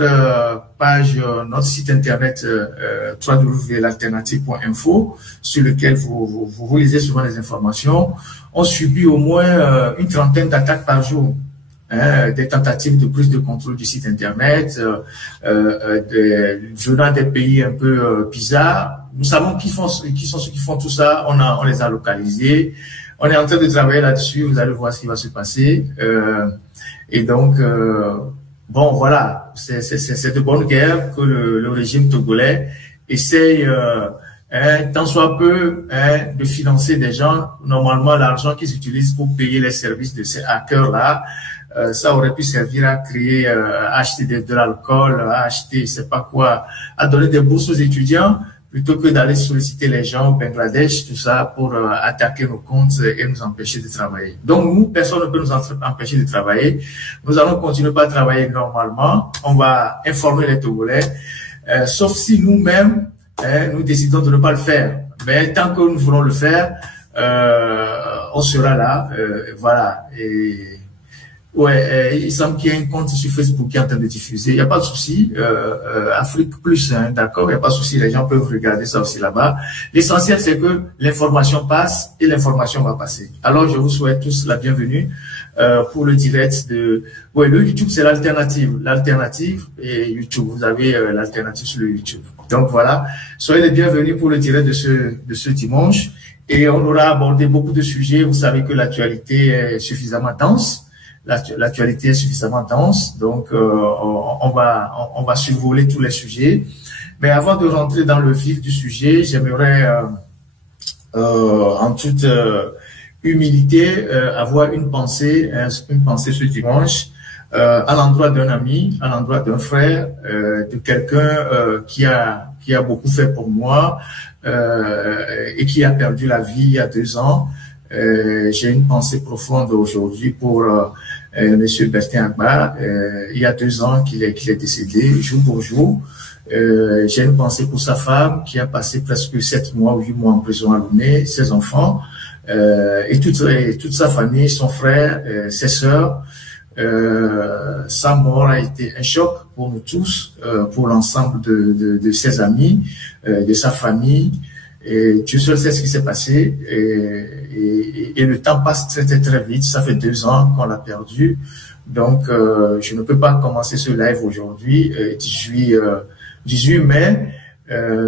notre page, notre site internet www.l'alternative.info, sur lequel vous lisez souvent les informations. On subit au moins une trentaine d'attaques par jour. Des tentatives de prise de contrôle du site internet, venant des pays un peu bizarres. Nous savons qui sont ceux qui font tout ça. On les a localisés. On est en train de travailler là-dessus. Vous allez voir ce qui va se passer. Et donc, bon, voilà, c'est de bonne guerre que le régime togolais essaye, tant soit peu, de financer des gens. Normalement, l'argent qu'ils utilisent pour payer les services de ces hackers-là, ça aurait pu servir à créer, à acheter de l'alcool, à acheter, je sais pas quoi, à donner des bourses aux étudiants, plutôt que d'aller solliciter les gens au Bangladesh, tout ça, pour attaquer nos comptes et nous empêcher de travailler. Donc, nous, personne ne peut nous empêcher de travailler. Nous allons continuer à travailler normalement. On va informer les Togolais, sauf si nous-mêmes, nous décidons de ne pas le faire. Mais tant que nous voulons le faire, on sera là, voilà. Et ouais, il semble qu'il y a un compte sur Facebook qui est en train de diffuser. Il n'y a pas de souci. Afrique Plus, hein, d'accord. Il n'y a pas de souci. Les gens peuvent regarder ça aussi là-bas. L'essentiel, c'est que l'information passe et l'information va passer. Alors, je vous souhaite tous la bienvenue pour le direct de... Ouais, le YouTube, c'est l'alternative. L'alternative et YouTube. Vous avez l'alternative sur le YouTube. Donc, voilà. Soyez les bienvenus pour le direct de ce dimanche. Et on aura abordé beaucoup de sujets. Vous savez que l'actualité est suffisamment dense. L'actualité est suffisamment dense, donc on va survoler tous les sujets. Mais avant de rentrer dans le vif du sujet, j'aimerais en toute humilité avoir une pensée ce dimanche à l'endroit d'un ami, à l'endroit d'un frère, de quelqu'un qui a beaucoup fait pour moi et qui a perdu la vie il y a 2 ans. J'ai une pensée profonde aujourd'hui pour Monsieur Bertin Agba. Il y a 2 ans qu'il est décédé, jour pour jour. J'ai une pensée pour sa femme qui a passé presque 7 mois ou 8 mois en prison à Lomé, ses enfants, et toute sa famille, son frère, ses sœurs. Sa mort a été un choc pour nous tous, pour l'ensemble de ses amis, de sa famille. Et Dieu seul sait ce qui s'est passé et le temps passe très vite. Ça fait 2 ans qu'on l'a perdu, donc je ne peux pas commencer ce live aujourd'hui, 18 mai,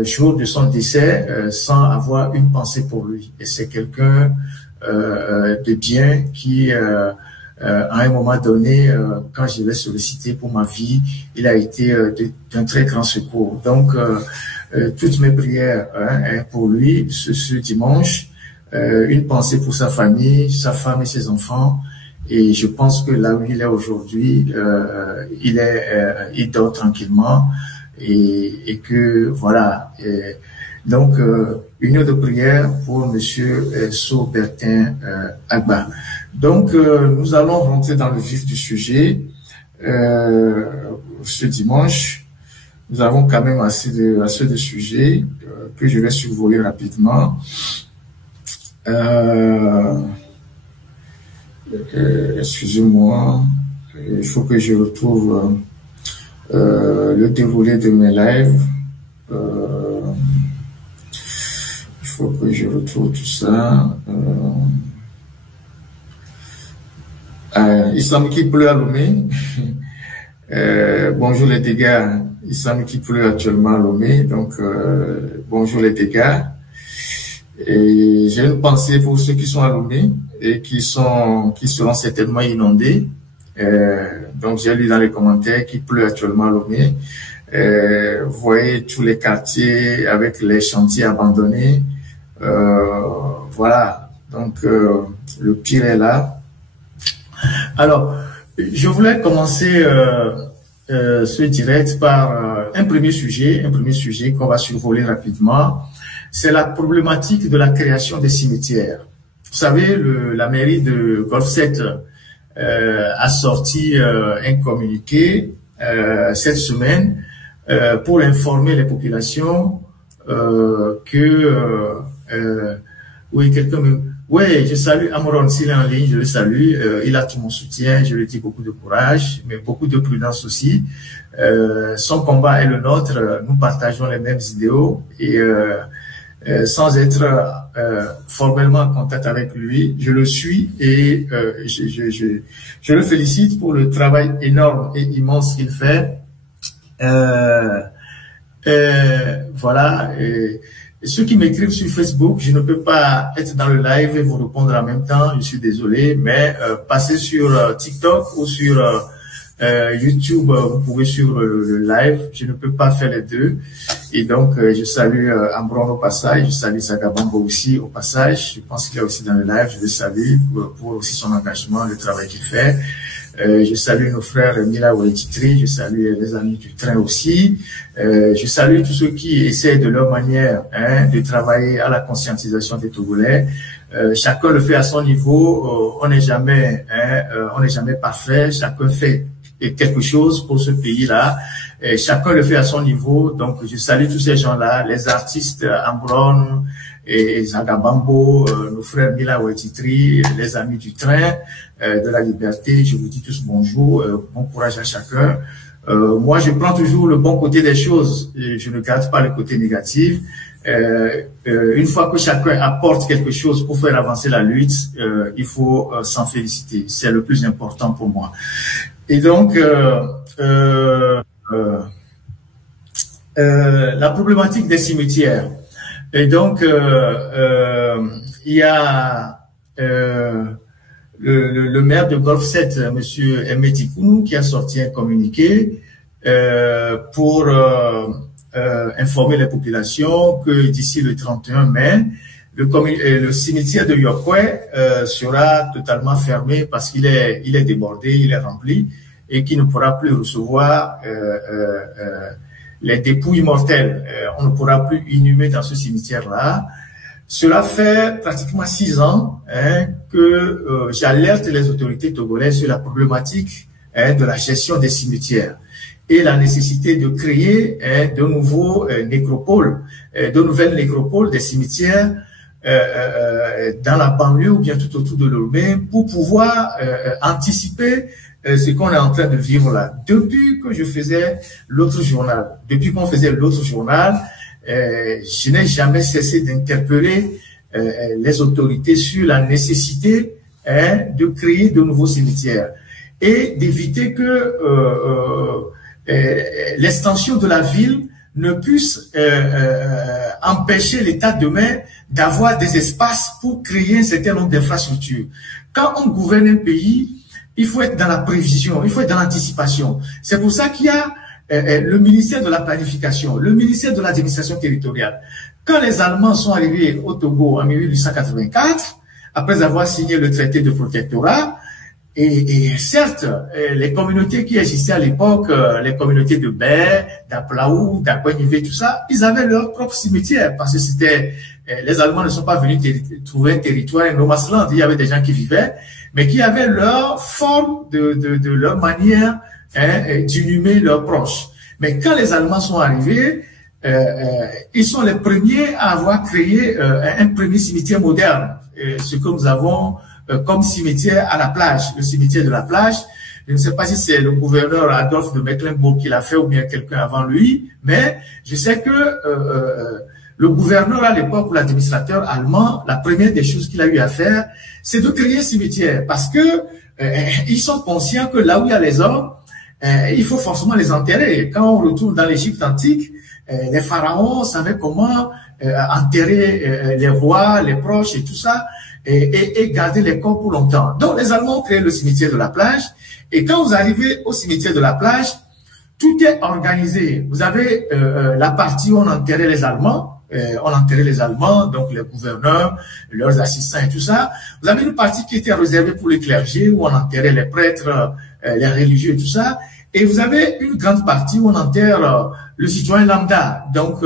jour de son décès, sans avoir une pensée pour lui. Et c'est quelqu'un de bien qui à un moment donné, quand je l'ai sollicité pour ma vie, il a été d'un très grand secours. Donc toutes mes prières pour lui ce dimanche, une pensée pour sa famille, sa femme et ses enfants. Et je pense que là où il est aujourd'hui, il dort tranquillement et que voilà. Donc union de prière pour Monsieur So Bertin Agba. Donc nous allons rentrer dans le vif du sujet ce dimanche. Nous avons quand même assez de sujets que je vais survoler rapidement. Excusez-moi, il faut que je retrouve le déroulé de mes lives. Il faut que je retrouve tout ça. Il semble qu'il pleut à Lomé. Bonjour les dégâts. Il semble qu'il pleut actuellement à Lomé, donc bonjour les dégâts. Et j'ai une pensée pour ceux qui sont à Lomé et qui seront certainement inondés. Donc j'ai lu dans les commentaires qu'il pleut actuellement à Lomé. Vous voyez tous les quartiers avec les chantiers abandonnés. Voilà, donc le pire est là. Alors, je voulais commencer ce direct par un premier sujet qu'on va survoler rapidement. C'est la problématique de la création des cimetières. Vous savez, la mairie de Golf 7 a sorti un communiqué cette semaine pour informer les populations que... oui, quelqu'un me... Ouais, je salue Amron s'il est en ligne, je le salue. Il a tout mon soutien, je lui dis beaucoup de courage, mais beaucoup de prudence aussi. Son combat est le nôtre, nous partageons les mêmes idéaux et sans être formellement en contact avec lui, je le suis et je le félicite pour le travail énorme et immense qu'il fait. Voilà. Ceux qui m'écrivent sur Facebook, je ne peux pas être dans le live et vous répondre en même temps, je suis désolé, mais passez sur TikTok ou sur YouTube, vous pouvez suivre le live, je ne peux pas faire les deux. Et donc, je salue Ambron au passage, je salue Sagabambo aussi au passage, je pense qu'il est aussi dans le live, je le salue pour aussi son engagement, le travail qu'il fait. Je salue nos frères Mila Ouetitri, je salue les amis du train aussi. Je salue tous ceux qui essaient de leur manière de travailler à la conscientisation des Togolais. Chacun le fait à son niveau. On n'est jamais parfait. Chacun fait quelque chose pour ce pays-là. Chacun le fait à son niveau. Donc, je salue tous ces gens-là, les artistes Ambron et Zagabambo, nos frères Mila Ouetitri, les amis du train de la liberté. Je vous dis tous bonjour, bon courage à chacun. Moi, je prends toujours le bon côté des choses et je ne garde pas le côté négatif. Une fois que chacun apporte quelque chose pour faire avancer la lutte, il faut s'en féliciter. C'est le plus important pour moi. Et donc, la problématique des cimetières. Et donc, il y a le maire de Golfe 7, monsieur Emeti Kounou, qui a sorti un communiqué pour informer les populations que d'ici le 31 mai, le cimetière de Yokwe sera totalement fermé parce qu'il est débordé, il est rempli et qu'il ne pourra plus recevoir les dépouilles mortelles. On ne pourra plus inhumer dans ce cimetière-là. Cela fait pratiquement 6 ans que j'alerte les autorités togolaises sur la problématique de la gestion des cimetières et la nécessité de créer de nouveaux nécropoles, de nouvelles nécropoles des cimetières dans la banlieue ou bien tout autour de Lomé pour pouvoir anticiper ce qu'on est en train de vivre là. Depuis que je faisais l'autre journal, depuis qu'on faisait l'autre journal, je n'ai jamais cessé d'interpeller les autorités sur la nécessité de créer de nouveaux cimetières et d'éviter que l'extension de la ville ne puisse empêcher l'État demain d'avoir des espaces pour créer un certain nombre d'infrastructures. Quand on gouverne un pays, il faut être dans la prévision, il faut être dans l'anticipation. C'est pour ça qu'il y a le ministère de la planification, le ministère de l'administration territoriale. Quand les Allemands sont arrivés au Togo en 1884, après avoir signé le traité de protectorat, et certes, les communautés qui existaient à l'époque, les communautés de Baie, d'Aplaou, d'Akwenyivé, tout ça, ils avaient leur propre cimetière parce que c'était, les Allemands ne sont pas venus trouver un territoire, un no man's land. Il y avait des gens qui vivaient, mais qui avaient leur forme de leur manière d'inhumer leurs proches. Mais quand les Allemands sont arrivés, ils sont les premiers à avoir créé un premier cimetière moderne, ce que nous avons comme cimetière à la plage, le cimetière de la plage. Je ne sais pas si c'est le gouverneur Adolphe de Mecklenburg qui l'a fait ou bien quelqu'un avant lui, mais je sais que le gouverneur à l'époque ou l'administrateur allemand, la première des choses qu'il a eu à faire, c'est de créer un cimetière parce que ils sont conscients que là où il y a les hommes, il faut forcément les enterrer. Quand on retourne dans l'Égypte antique, les pharaons savaient comment enterrer les rois, les proches et tout ça, et garder les corps pour longtemps. Donc les Allemands ont créé le cimetière de la plage, et quand vous arrivez au cimetière de la plage, tout est organisé. Vous avez la partie où on enterrait les Allemands, donc les gouverneurs, leurs assistants et tout ça. Vous avez une partie qui était réservée pour les clergés, où on enterrait les prêtres, les religieux et tout ça. Et vous avez une grande partie où on enterre le citoyen lambda, donc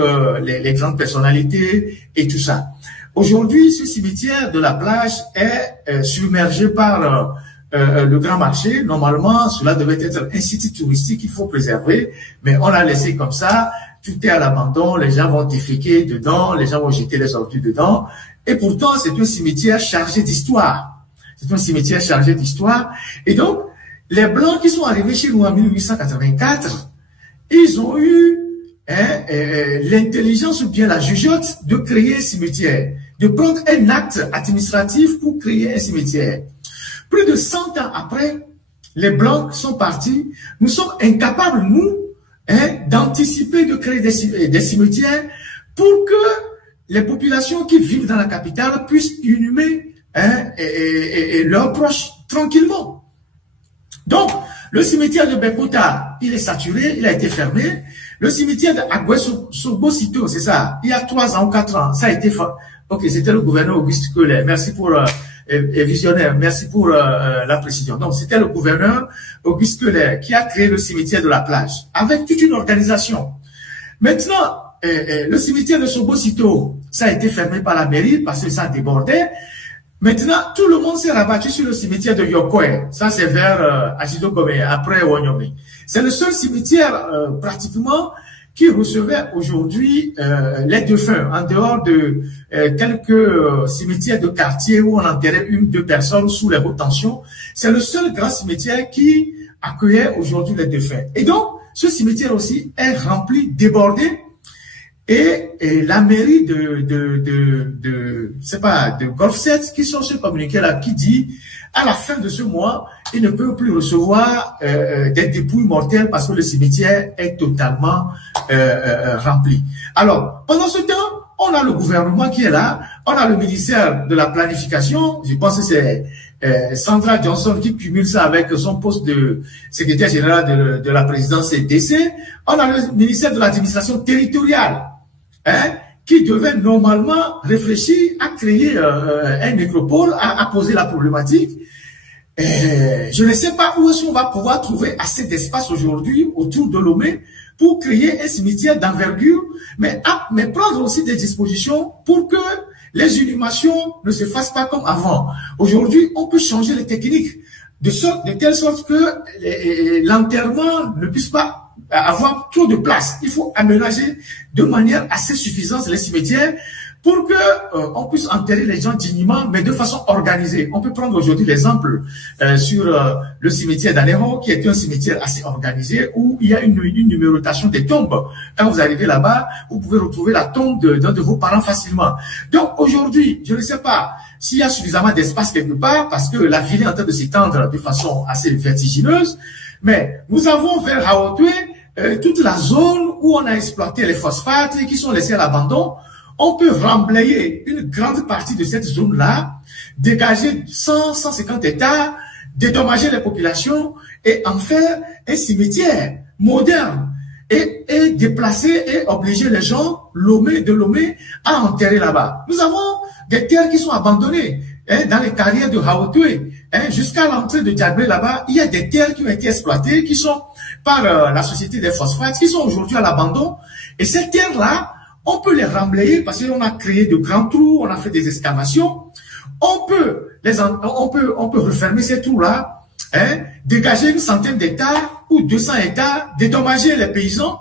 les grandes personnalités et tout ça. Aujourd'hui, ce cimetière de la plage est submergé par le grand marché. Normalement, cela devait être un site touristique qu'il faut préserver, mais on l'a laissé comme ça. Tout est à l'abandon, les gens vont déféquer dedans, les gens vont jeter les ordures dedans. Et pourtant, c'est un cimetière chargé d'histoire. C'est un cimetière chargé d'histoire. Et donc, les Blancs qui sont arrivés chez nous en 1884, ils ont eu l'intelligence ou bien la jugeote de créer un cimetière, de prendre un acte administratif pour créer un cimetière. Plus de 100 ans après, les Blancs sont partis. Nous sommes incapables, nous, d'anticiper, de créer des cimetières pour que les populations qui vivent dans la capitale puissent inhumer leurs proches tranquillement. Donc, le cimetière de Bekuta, il est saturé, il a été fermé. Le cimetière d'Agoué-Sobo-Sito, c'est ça, il y a 3 ans ou 4 ans, ça a été fait. Ok, c'était le gouverneur Auguste Collet. Merci pour, visionnaire, merci pour la précision. Donc, c'était le gouverneur Auguste Collet qui a créé le cimetière de la plage, avec toute une organisation. Maintenant, le cimetière de Sobo-Sito, ça a été fermé par la mairie parce que ça débordait. Maintenant, tout le monde s'est rabattu sur le cimetière de Yokwe. Ça, c'est vers Ajidogome, après Wanyome. C'est le seul cimetière pratiquement qui recevait aujourd'hui les défunts, en dehors de quelques cimetières de quartier où on enterrait 1 ou 2 personnes sous les hautes tensions. C'est le seul grand cimetière qui accueillait aujourd'hui les défunts. Et donc, ce cimetière aussi est rempli, débordé. Et la mairie de Golf 7 qui sont sur communiqué là, qui dit à la fin de ce mois, il ne peut plus recevoir des dépouilles mortelles parce que le cimetière est totalement rempli. Alors, pendant ce temps, on a le gouvernement qui est là, on a le ministère de la planification, je pense que c'est Sandra Johnson qui cumule ça avec son poste de secrétaire général de la présidence CDC, on a le ministère de l'administration territoriale, qui devait normalement réfléchir à créer un nécropole, à poser la problématique. Je ne sais pas où est-ce qu'on va pouvoir trouver assez d'espace aujourd'hui autour de Lomé pour créer un cimetière d'envergure, mais prendre aussi des dispositions pour que les inhumations ne se fassent pas comme avant. Aujourd'hui, on peut changer les techniques de telle sorte que l'enterrement ne puisse pas avoir trop de place. Il faut aménager de manière assez suffisante les cimetières pour que on puisse enterrer les gens dignement, mais de façon organisée. On peut prendre aujourd'hui l'exemple sur le cimetière d'Anéro, qui est un cimetière assez organisé, où il y a une numérotation des tombes. Quand vous arrivez là-bas, vous pouvez retrouver la tombe d'un de vos parents facilement. Donc aujourd'hui, je ne sais pas s'il y a suffisamment d'espace quelque part, parce que la ville est en train de s'étendre de façon assez vertigineuse, mais nous avons vers Haotwe toute la zone où on a exploité les phosphates qui sont laissés à l'abandon. On peut remblayer une grande partie de cette zone-là, dégager 100-150 hectares, dédommager les populations et en faire un cimetière moderne et déplacer et obliger les gens de Lomé à enterrer là-bas. Nous avons des terres qui sont abandonnées dans les carrières de Haotwe. Jusqu'à l'entrée de Diagbé là-bas, il y a des terres qui ont été exploitées, qui sont par la société des phosphates, qui sont aujourd'hui à l'abandon. Et ces terres-là, on peut les remblayer parce qu'on a créé de grands trous, on a fait des excavations. On peut refermer ces trous-là, dégager une centaine d'hectares ou 200 hectares, dédommager les paysans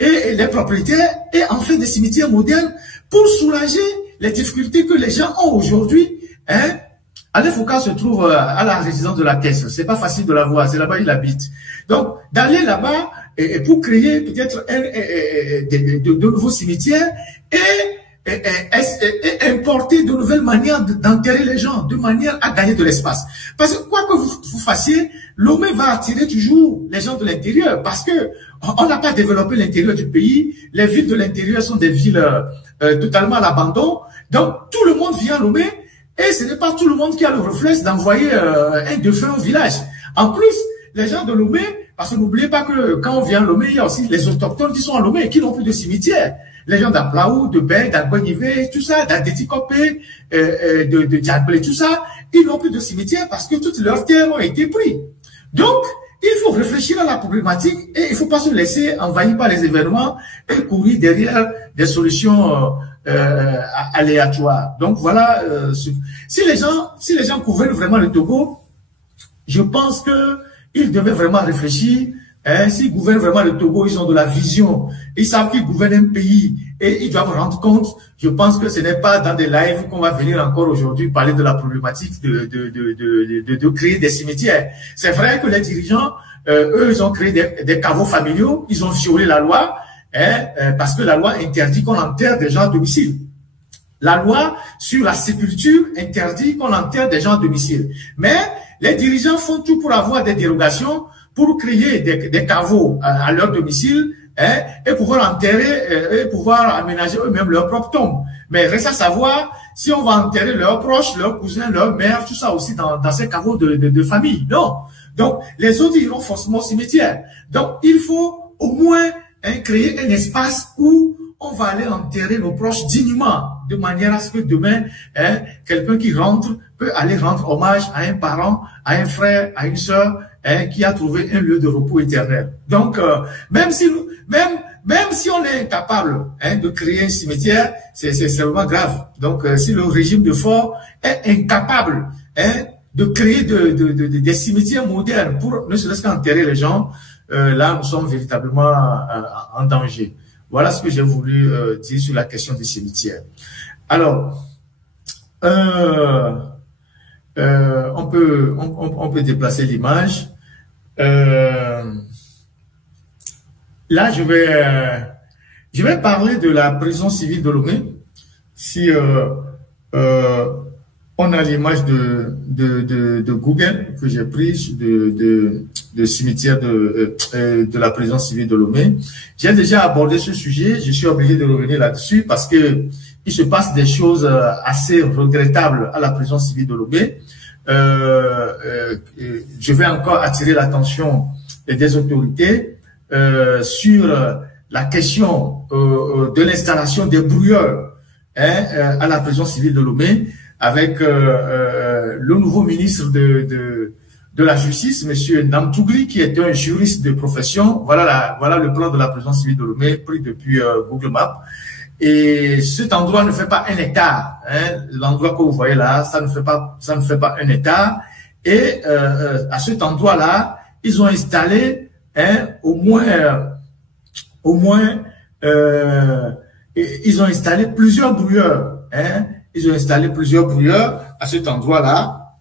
et les propriétaires et en faire des cimetières modernes pour soulager les difficultés que les gens ont aujourd'hui. Alain Foucault se trouve à la résidence de la Caisse. C'est pas facile de la voir, c'est là-bas il habite. Donc, d'aller là-bas et pour créer peut-être de nouveaux cimetières et importer de nouvelles manières d'enterrer les gens, de manière à gagner de l'espace. Parce que quoi que vous fassiez, Lomé va attirer toujours les gens de l'intérieur parce que on n'a pas développé l'intérieur du pays. Les villes de l'intérieur sont des villes totalement à l'abandon. Donc, tout le monde vient à Lomé. Et ce n'est pas tout le monde qui a le réflexe d'envoyer un défunt au village. En plus, les gens de Lomé, parce que n'oubliez pas que quand on vient à Lomé, il y a aussi les autochtones qui sont à Lomé et qui n'ont plus de cimetière. Les gens d'Aplaou, de Bay, d'Albonivé, tout ça, d'Adetikopé, de Diablé, tout ça, ils n'ont plus de cimetière parce que toutes leurs terres ont été prises. Donc, il faut réfléchir à la problématique et il ne faut pas se laisser envahir par les événements et courir derrière des solutions aléatoires. Donc voilà, si les gens gouvernent vraiment le Togo, je pense que ils devaient vraiment réfléchir s'ils gouvernent vraiment le Togo, ils ont de la vision, ils savent qu'ils gouvernent un pays et ils doivent rendre compte. Je pense que ce n'est pas dans des lives qu'on va venir encore aujourd'hui parler de la problématique de créer des cimetières. C'est vrai que les dirigeants, eux, ils ont créé des caveaux familiaux, ils ont violé la loi, parce que la loi interdit qu'on enterre des gens à domicile. La loi sur la sépulture interdit qu'on enterre des gens à domicile. Mais les dirigeants font tout pour avoir des dérogations, pour créer des caveaux à leur domicile, et pouvoir enterrer, et pouvoir aménager eux-mêmes leur propre tombe. Mais reste à savoir si on va enterrer leurs proches, leurs cousins, leurs mères, tout ça aussi dans ces caveaux de famille. Non. Donc, les autres iront forcément au cimetière. Donc, il faut au moins créer un espace où on va aller enterrer nos proches dignement, de manière à ce que demain, quelqu'un qui rentre peut aller rendre hommage à un parent, à un frère, à une sœur, qui a trouvé un lieu de repos éternel. Donc, même si on est incapable de créer un cimetière, c'est vraiment grave. Donc, si le régime de fort est incapable de créer des cimetières modernes pour ne serait-ce qu'enterrer les gens, là, nous sommes véritablement en danger. Voilà ce que j'ai voulu dire sur la question des cimetières. Alors, on peut déplacer l'image. Là, je vais parler de la prison civile de Lomé. Si on a l'image de Google que j'ai prise de cimetière de la prison civile de Lomé. J'ai déjà abordé ce sujet, je suis obligé de revenir là-dessus parce que il se passe des choses assez regrettables à la prison civile de Lomé. Je vais encore attirer l'attention des autorités sur la question de l'installation des brouilleurs à la prison civile de Lomé avec le nouveau ministre de la Justice, M. Namtougli, qui est un juriste de profession. Voilà le plan de la prison civile de Lomé pris depuis Google Maps. Et cet endroit ne fait pas 1 hectare. L'endroit que vous voyez là, ça ne fait pas 1 hectare. Et à cet endroit-là, ils ont installé au moins ils ont installé plusieurs brouilleurs. Ils ont installé plusieurs brouilleurs à cet endroit-là.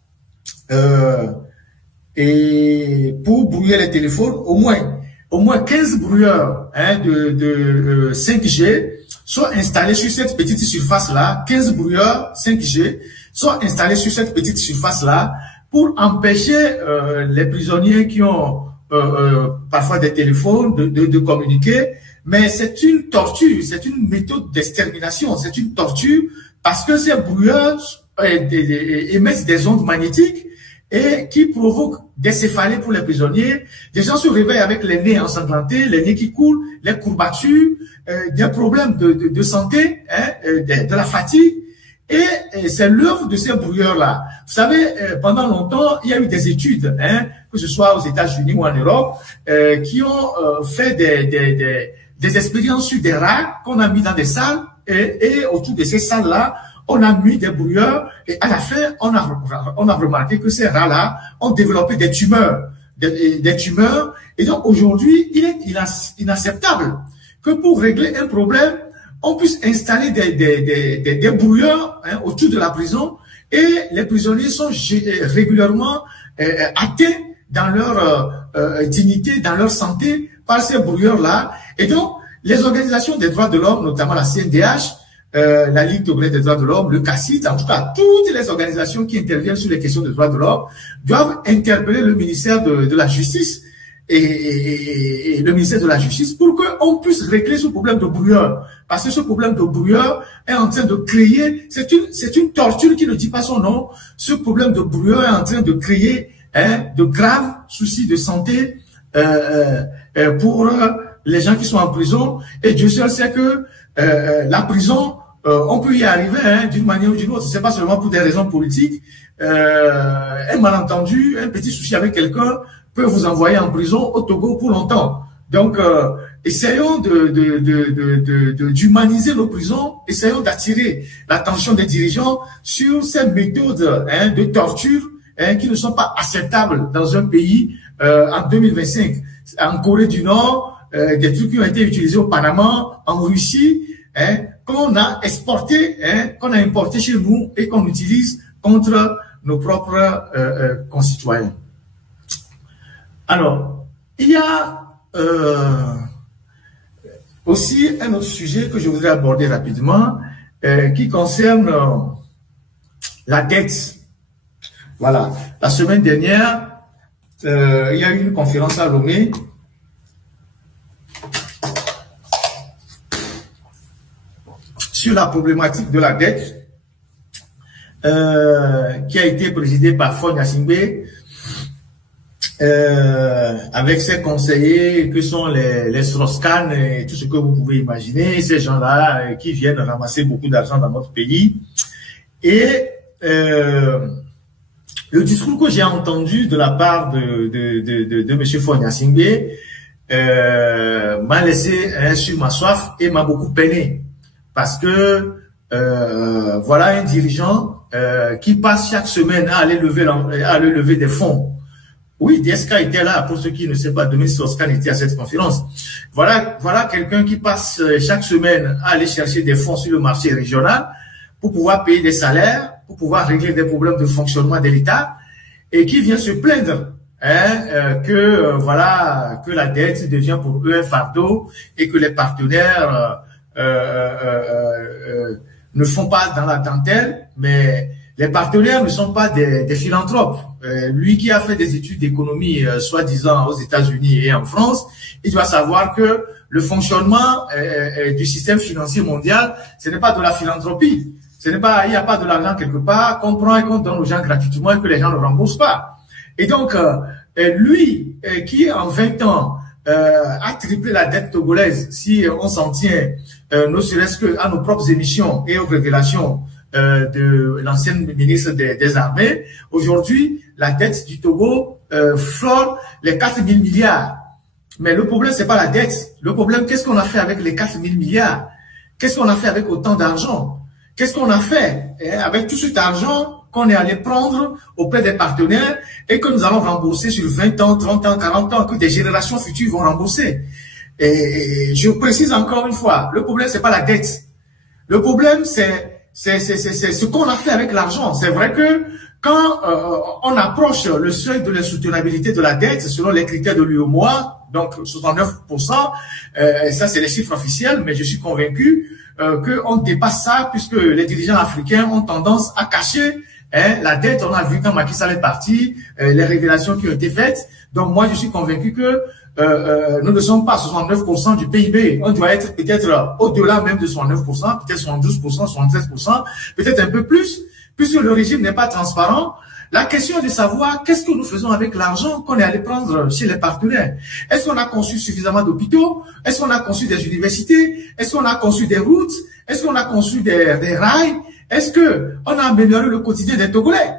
Et pour brouiller les téléphones, au moins 15 brouilleurs de 5G sont installés sur cette petite surface-là. 15 brouilleurs 5G sont installés sur cette petite surface-là pour empêcher les prisonniers qui ont parfois des téléphones de communiquer. Mais c'est une torture, c'est une méthode d'extermination, c'est une torture parce que ces brouilleurs émettent des ondes magnétiques et qui provoquent des céphalées pour les prisonniers. Les gens se réveillent avec les nez ensanglantés, les nez qui coulent, les courbatures, des problèmes de santé, de la fatigue. Et c'est l'œuvre de ces brouilleurs-là. Vous savez, pendant longtemps, il y a eu des études, que ce soit aux États-Unis ou en Europe, qui ont fait des expériences sur des rats qu'on a mis dans des salles et autour de ces salles-là, on a mis des brouilleurs et à la fin, on a remarqué que ces rats-là ont développé des tumeurs. Des tumeurs. Et donc aujourd'hui, il est inacceptable que pour régler un problème, on puisse installer des brouilleurs autour de la prison et les prisonniers sont régulièrement atteints dans leur dignité, dans leur santé par ces brouilleurs-là. Et donc, les organisations des droits de l'homme, notamment la CNDH, la Ligue togolaise des droits de l'homme, le CACIT, en tout cas, toutes les organisations qui interviennent sur les questions des droits de l'homme doivent interpeller le ministère de la Justice et le ministère de la Justice pour qu'on puisse régler ce problème de brouilleur. Parce que ce problème de brouilleur est en train de créer, c'est une torture qui ne dit pas son nom. Ce problème de brouilleur est en train de créer de graves soucis de santé pour les gens qui sont en prison. Et Dieu seul sait que la prison, on peut y arriver d'une manière ou d'une autre. C'est pas seulement pour des raisons politiques. Un malentendu, un petit souci avec quelqu'un peut vous envoyer en prison au Togo pour longtemps. Donc, essayons d'humaniser nos prisons, essayons d'attirer l'attention des dirigeants sur ces méthodes de torture qui ne sont pas acceptables dans un pays en 2025. en Corée du Nord, des trucs qui ont été utilisés au Panama, en Russie, hein, qu'on a exporté, hein, qu'on a importé chez nous et qu'on utilise contre nos propres concitoyens. Alors, il y a aussi un autre sujet que je voudrais aborder rapidement qui concerne la dette. Voilà. La semaine dernière, il y a eu une conférence à Lomé sur la problématique de la dette qui a été présidée par Faure Gnassingbé avec ses conseillers que sont les Strauss-Kahn et tout ce que vous pouvez imaginer, ces gens-là qui viennent ramasser beaucoup d'argent dans notre pays. Et le discours que j'ai entendu de la part de M. Faure Gnassingbé m'a laissé sur ma soif et m'a beaucoup peiné. Parce que voilà un dirigeant qui passe chaque semaine à aller lever des fonds. Oui, DSK était là, pour ceux qui ne savent pas, Dominique Strauss-Kahn était à cette conférence. Voilà quelqu'un qui passe chaque semaine à aller chercher des fonds sur le marché régional pour pouvoir payer des salaires, pour pouvoir régler des problèmes de fonctionnement de l'État et qui vient se plaindre que la dette devient pour eux un fardeau et que les partenaires ne font pas dans la dentelle, mais les partenaires ne sont pas des philanthropes. Lui qui a fait des études d'économie, soi-disant aux États-Unis et en France, il doit savoir que le fonctionnement du système financier mondial, ce n'est pas de la philanthropie. Il n'y a pas de l'argent quelque part qu'on prend et qu'on donne aux gens gratuitement et que les gens ne remboursent pas. Et donc, lui qui en 20 ans a triplé la dette togolaise, si on s'en tient ne serait-ce qu'à nos propres émissions et aux révélations de l'ancienne ministre des Armées, aujourd'hui, la dette du Togo frôle les 4 000 milliards. Mais le problème, c'est pas la dette. Le problème, qu'est-ce qu'on a fait avec les 4 000 milliards? Qu'est-ce qu'on a fait avec autant d'argent? Qu'est-ce qu'on a fait avec tout cet argent qu'on est allé prendre auprès des partenaires et que nous allons rembourser sur 20 ans, 30 ans, 40 ans, que des générations futures vont rembourser? Et je précise encore une fois, le problème, c'est pas la dette. Le problème, c'est ce qu'on a fait avec l'argent. C'est vrai que quand on approche le seuil de l'insoutenabilité de la dette, selon les critères de l'UEMOA, donc 69%, ça c'est les chiffres officiels, mais je suis convaincu qu'on dépasse ça puisque les dirigeants africains ont tendance à cacher la dette. On a vu quand Macky Sall est parti, les révélations qui ont été faites. Donc moi je suis convaincu que nous ne sommes pas à 69% du PIB. On doit être peut-être au-delà même de 69%, peut-être 72%, 73%, peut-être un peu plus, puisque le régime n'est pas transparent. La question est de savoir qu'est-ce que nous faisons avec l'argent qu'on est allé prendre chez les partenaires. Est-ce qu'on a conçu suffisamment d'hôpitaux? Est-ce qu'on a conçu des universités? Est-ce qu'on a conçu des routes? Est-ce qu'on a conçu des rails? Est-ce qu'on a amélioré le quotidien des Togolais?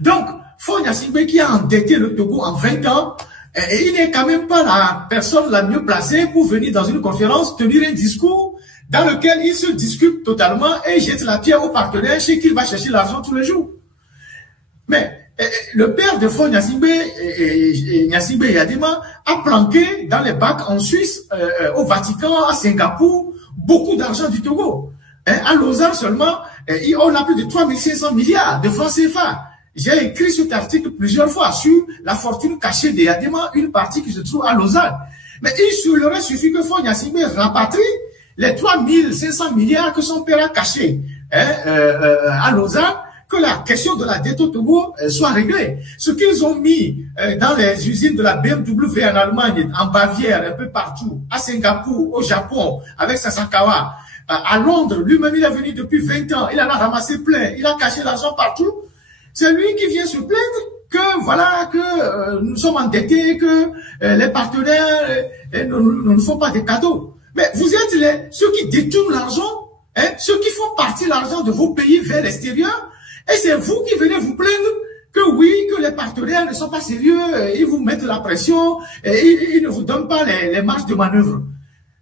Donc, Faure Gnassingbé qui a endetté le Togo en 20 ans, et il n'est quand même pas la personne la mieux placée pour venir dans une conférence tenir un discours dans lequel il se discute totalement et jette la pierre aux partenaires chez qui il va chercher l'argent tous les jours. Mais le père de Faure Gnassingbé Yadima a planqué dans les bacs en Suisse, au Vatican, à Singapour, beaucoup d'argent du Togo. À Lausanne seulement, on a plus de 3500 milliards de francs CFA. J'ai écrit cet article plusieurs fois sur la fortune cachée de Yadima, une partie qui se trouve à Lausanne. Mais il aurait suffi que Faure Gnassingbé rapatrie les 3500 milliards que son père a cachés à Lausanne, que la question de la dette au Togo soit réglée. Ce qu'ils ont mis dans les usines de la BMW en Allemagne, en Bavière, un peu partout, à Singapour, au Japon, avec Sasakawa, à Londres, lui-même il est venu depuis 20 ans, il en a ramassé plein, il a caché l'argent partout. C'est lui qui vient se plaindre que voilà que nous sommes endettés, que les partenaires ne nous font pas des cadeaux. Mais vous êtes ceux qui détournent l'argent, ceux qui font partir l'argent de vos pays vers l'extérieur, et c'est vous qui venez vous plaindre que oui, que les partenaires ne sont pas sérieux, ils vous mettent la pression, et ils ne vous donnent pas les marges de manœuvre.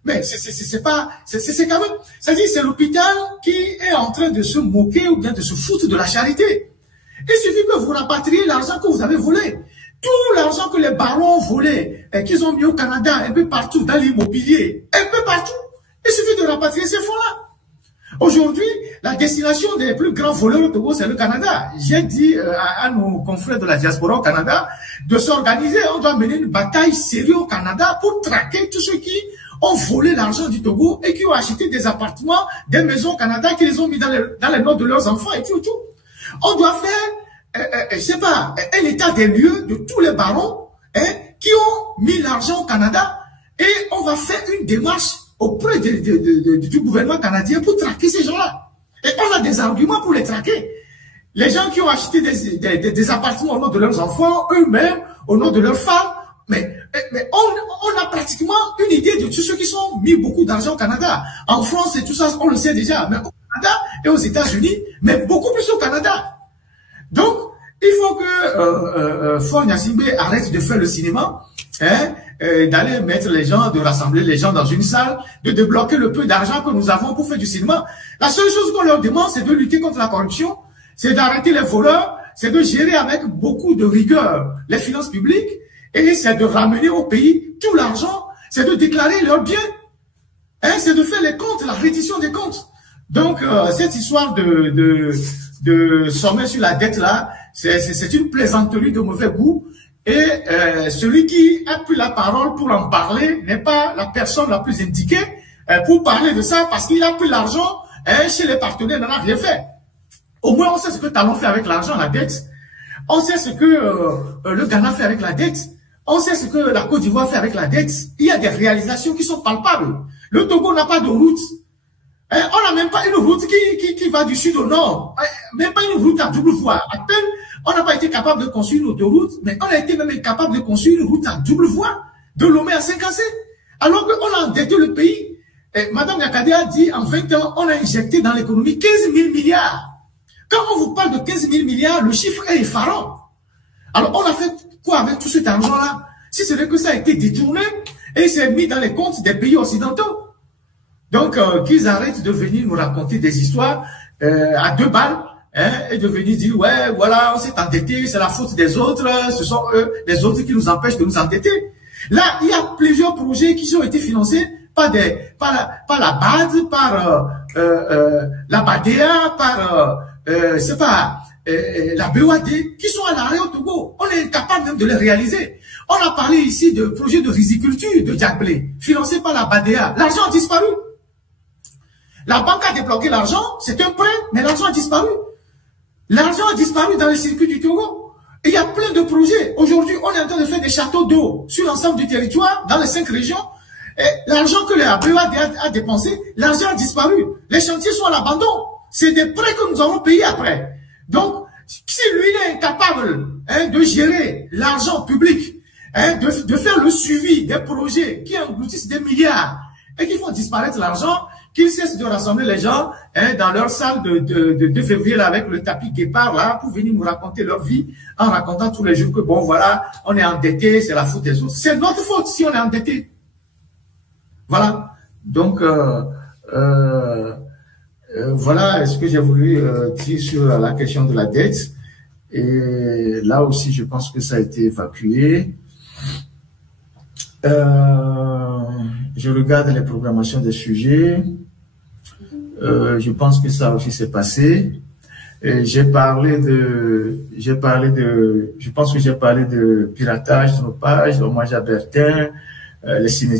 Mais c'est quand même, c'est-à-dire c'est l'hôpital qui est en train de se moquer ou bien de se foutre de la charité. Il suffit que vous rapatriez l'argent que vous avez volé. Tout l'argent que les barons ont volé et qu'ils ont mis au Canada, un peu partout, dans l'immobilier, un peu partout, il suffit de rapatrier ces fonds-là. Aujourd'hui, la destination des plus grands voleurs au Togo, c'est le Canada. J'ai dit à nos confrères de la diaspora au Canada de s'organiser. On doit mener une bataille sérieuse au Canada pour traquer tous ceux qui ont volé l'argent du Togo et qui ont acheté des appartements, des maisons au Canada, qui les ont mis dans les noms de leurs enfants et tout. On doit faire, je sais pas, un état des lieux de tous les barons qui ont mis l'argent au Canada et on va faire une démarche auprès du gouvernement canadien pour traquer ces gens-là. Et on a des arguments pour les traquer. Les gens qui ont acheté des appartements au nom de leurs enfants, eux-mêmes, au nom de leurs femmes, mais on a pratiquement une idée de tous ceux qui sont mis beaucoup d'argent au Canada. En France et tout ça, on le sait déjà, mais au Canada et aux États-Unis, mais beaucoup plus au Canada. Donc, il faut que Faure Gnassingbé arrête de faire le cinéma, d'aller mettre les gens, de rassembler les gens dans une salle, de débloquer le peu d'argent que nous avons pour faire du cinéma. La seule chose qu'on leur demande, c'est de lutter contre la corruption, c'est d'arrêter les voleurs, c'est de gérer avec beaucoup de rigueur les finances publiques, et c'est de ramener au pays tout l'argent, c'est de déclarer leurs biens, c'est de faire les comptes, la reddition des comptes. Donc, cette histoire de sommet sur la dette là, c'est une plaisanterie de mauvais goût. Et celui qui a pris la parole pour en parler n'est pas la personne la plus indiquée pour parler de ça parce qu'il a pris l'argent chez les partenaires, n'en a rien fait. Au moins, on sait ce que Talon fait avec l'argent, la dette. On sait ce que le Ghana fait avec la dette. On sait ce que la Côte d'Ivoire fait avec la dette. Il y a des réalisations qui sont palpables. Le Togo n'a pas de route. On n'a même pas une route qui va du sud au nord. Même pas une route à double voie. À peine, on n'a pas été capable de construire une autoroute, mais on a été même incapable de construire une route à double voie de Lomé à Saint-Cassé. Alors qu'on a endetté le pays. Et Madame Yakadé a dit, en 20 ans, on a injecté dans l'économie 15 000 milliards. Quand on vous parle de 15 000 milliards, le chiffre est effarant. Alors, on a fait quoi avec tout cet argent-là? Si ce n'est que ça a été détourné et c'est mis dans les comptes des pays occidentaux. Donc, qu'ils arrêtent de venir nous raconter des histoires à 2 balles et de venir dire, ouais, voilà, on s'est endetté, c'est la faute des autres, ce sont eux, les autres qui nous empêchent de nous endetter. Là, il y a plusieurs projets qui ont été financés par la BAD, par la BADEA, par c'est pas la BOAD, qui sont à l'arrêt au Togo. On est incapable même de les réaliser. On a parlé ici de projets de riziculture de Diablé, financés par la BADEA. L'argent a disparu. La banque a débloqué l'argent, c'est un prêt, mais l'argent a disparu. L'argent a disparu dans le circuit du Togo. Et il y a plein de projets. Aujourd'hui, on est en train de faire des châteaux d'eau sur l'ensemble du territoire, dans les 5 régions. Et l'argent que la BOAD a dépensé, l'argent a disparu. Les chantiers sont à l'abandon. C'est des prêts que nous allons payer après. Donc, si lui est incapable de gérer l'argent public, de faire le suivi des projets qui engloutissent des milliards et qui font disparaître l'argent, qu'il cesse de rassembler les gens dans leur salle de février là, avec le tapis guépard là pour venir nous raconter leur vie en racontant tous les jours que bon voilà, on est endetté, c'est la faute des autres. C'est notre faute si on est endetté. Voilà. Donc voilà ce que j'ai voulu dire sur la question de la dette. Et là aussi, je pense que ça a été évacué. Je regarde les programmations des sujets. Je pense que ça aussi s'est passé. Je pense que j'ai parlé de piratage sur nos pages, hommage à Bertin, les cinémas.